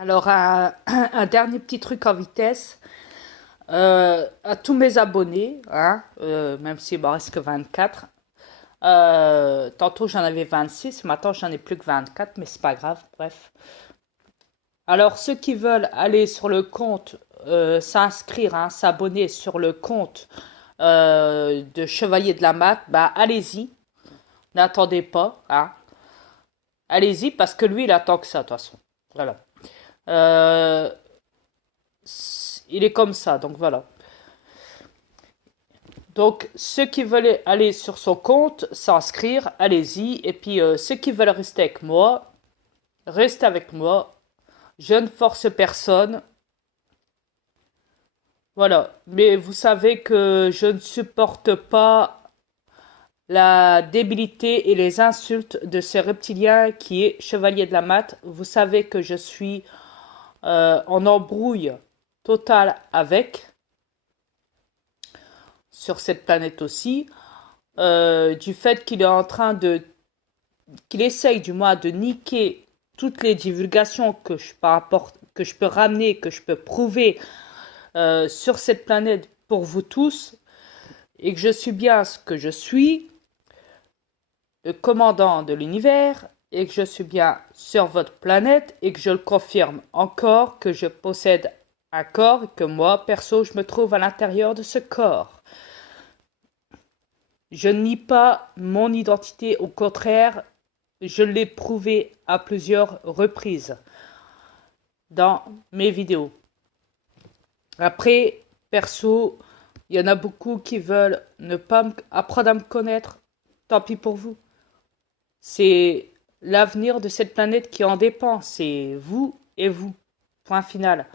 Alors, un dernier petit truc en vitesse. À tous mes abonnés, hein, même s'il m'en reste que 24. Tantôt j'en avais 26, maintenant j'en ai plus que 24, mais c'est pas grave, bref. Alors, ceux qui veulent aller sur le compte, s'inscrire, hein, s'abonner sur le compte de Chevalier de la Mat, bah allez-y, n'attendez pas, hein. Allez-y parce que lui il attend que ça de toute façon. Voilà. Euh, il est comme ça, donc voilà. Donc, ceux qui veulent aller sur son compte, s'inscrire, allez-y. Et puis, ceux qui veulent rester avec moi, restez avec moi. Je ne force personne. Voilà. Mais vous savez que je ne supporte pas la débilité et les insultes de ce reptilien qui est Chevalier de la Mat. Vous savez que je suis en embrouille totale avec, sur cette planète aussi, du fait qu'il est en train de qu'il essaye du moins de niquer toutes les divulgations que je peux ramener, que je peux prouver sur cette planète pour vous tous, et que je suis bien ce que je suis, le commandant de l'univers, et que je suis bien sur votre planète, et que je le confirme encore, que je possède un corps, et que moi, perso, je me trouve à l'intérieur de ce corps. Je ne nie pas mon identité, au contraire, je l'ai prouvé à plusieurs reprises dans mes vidéos. Après, perso, il y en a beaucoup qui veulent ne pas apprendre à me connaître. Tant pis pour vous. C'est l'avenir de cette planète qui en dépend. C'est vous et vous. Point final.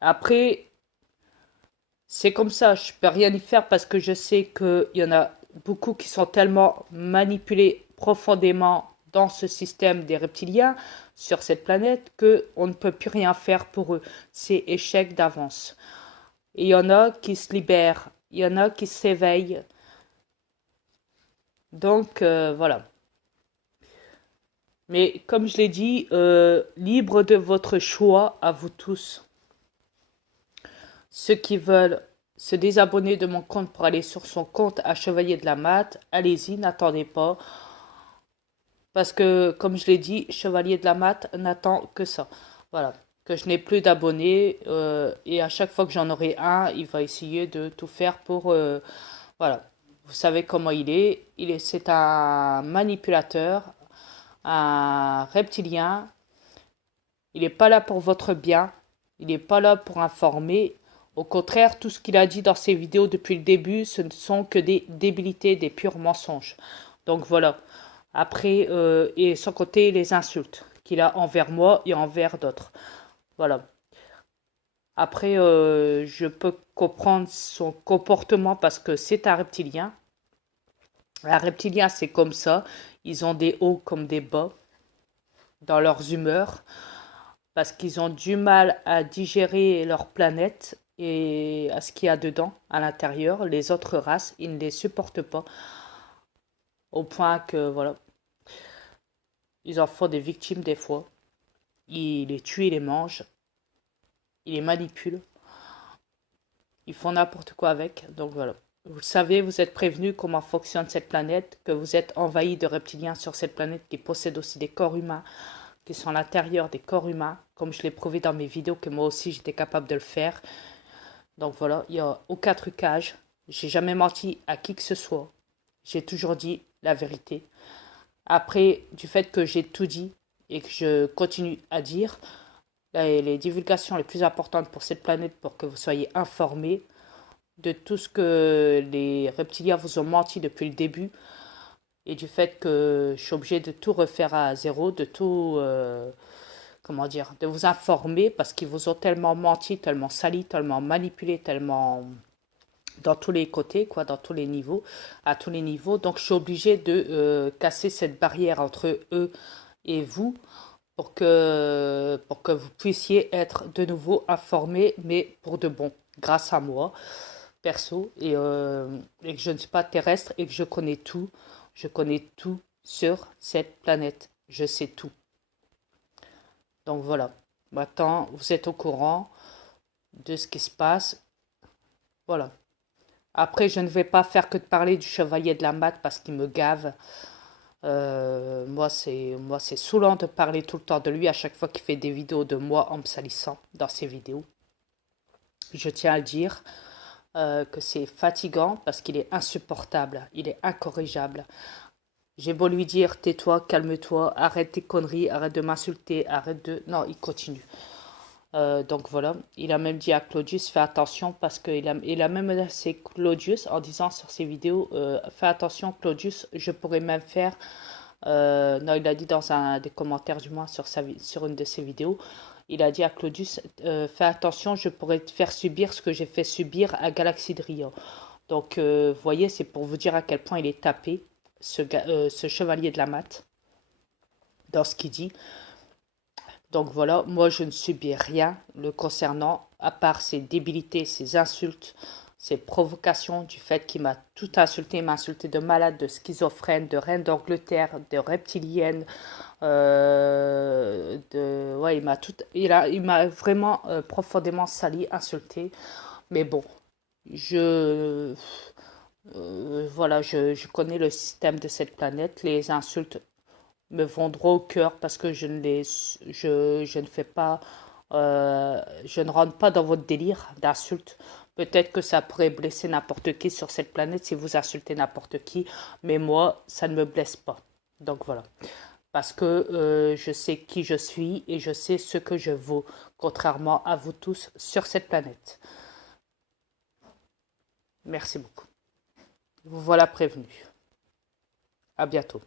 Après, c'est comme ça. Je peux rien y faire parce que je sais qu'il y en a beaucoup qui sont tellement manipulés profondément dans ce système des reptiliens sur cette planète que on ne peut plus rien faire pour eux. C'est échec d'avance. Et il y en a qui se libèrent, il y en a qui s'éveillent. Donc voilà. Mais comme je l'ai dit, libre de votre choix à vous tous. Ceux qui veulent se désabonner de mon compte pour aller sur son compte à Chevalier de la Mat, allez-y, n'attendez pas. Parce que, comme je l'ai dit, Chevalier de la Mat n'attend que ça. Voilà. Que je n'ai plus d'abonnés. Et à chaque fois que j'en aurai un, il va essayer de tout faire pour... voilà. Vous savez comment c'est un manipulateur, un reptilien. Il n'est pas là pour votre bien. Il n'est pas là pour informer. Au contraire, tout ce qu'il a dit dans ses vidéos depuis le début, ce ne sont que des débilités, des purs mensonges. Donc voilà. Après, et sans compter les insultes qu'il a envers moi et envers d'autres. Voilà. Après, je peux comprendre son comportement parce que c'est un reptilien. Un reptilien, c'est comme ça. Ils ont des hauts comme des bas dans leurs humeurs parce qu'ils ont du mal à digérer leur planète et à ce qu'il y a dedans, à l'intérieur. Les autres races, ils ne les supportent pas. Au point que, voilà, ils en font des victimes des fois. Ils les tuent, ils les mangent, ils les manipulent. Ils font n'importe quoi avec. Donc voilà. Vous savez, vous êtes prévenus comment fonctionne cette planète, que vous êtes envahis de reptiliens sur cette planète qui possède aussi des corps humains, qui sont à l'intérieur des corps humains, comme je l'ai prouvé dans mes vidéos que moi aussi j'étais capable de le faire. Donc voilà, il n'y a aucun trucage. J'ai jamais menti à qui que ce soit. J'ai toujours dit la vérité. Après, du fait que j'ai tout dit et que je continue à dire, les divulgations les plus importantes pour cette planète pour que vous soyez informés de tout ce que les reptiliens vous ont menti depuis le début et du fait que je suis obligée de tout refaire à zéro, de tout, comment dire, de vous informer parce qu'ils vous ont tellement menti, tellement sali, tellement manipulé, tellement dans tous les côtés, quoi, dans tous les niveaux, à tous les niveaux. Donc je suis obligée de casser cette barrière entre eux et vous pour que vous puissiez être de nouveau informés, mais pour de bon, grâce à moi, perso, et que je ne suis pas terrestre et que je connais tout sur cette planète, je sais tout. Donc voilà, maintenant vous êtes au courant de ce qui se passe. Voilà. Après, je ne vais pas faire que de parler du chevalier de la Matte parce qu'il me gave. Moi, c'est saoulant de parler tout le temps de lui à chaque fois qu'il fait des vidéos de moi en me salissant dans ses vidéos. Je tiens à le dire que c'est fatigant parce qu'il est insupportable, il est incorrigeable. J'ai beau lui dire, tais-toi, calme-toi, arrête tes conneries, arrête de m'insulter, arrête de... Non, il continue. Donc voilà, il a même dit à Claudius, fais attention parce qu'il a même menacé Claudius en disant sur ses vidéos, fais attention Claudius, je pourrais même faire... non, il a dit dans un des commentaires du moins sur une de ses vidéos, il a dit à Claudius, fais attention, je pourrais te faire subir ce que j'ai fait subir à Galaxy Rio. Donc, vous voyez, c'est pour vous dire à quel point il est tapé, ce chevalier de la Matte, dans ce qu'il dit. Donc voilà, moi je ne subis rien le concernant, à part ses débilités, ses insultes, ses provocations, du fait qu'il m'a tout insulté, il m'a insulté de malade, de schizophrène, de reine d'Angleterre, de reptilienne, ouais, il m'a vraiment profondément sali, insulté. Mais bon, je, voilà, je connais le système de cette planète, les insultes me vont droit au cœur parce que je ne fais pas, je ne rentre pas dans votre délire d'insultes. Peut-être que ça pourrait blesser n'importe qui sur cette planète si vous insultez n'importe qui, mais moi, ça ne me blesse pas. Donc voilà. Parce que je sais qui je suis et je sais ce que je vaux, contrairement à vous tous sur cette planète. Merci beaucoup. Vous voilà prévenu. À bientôt.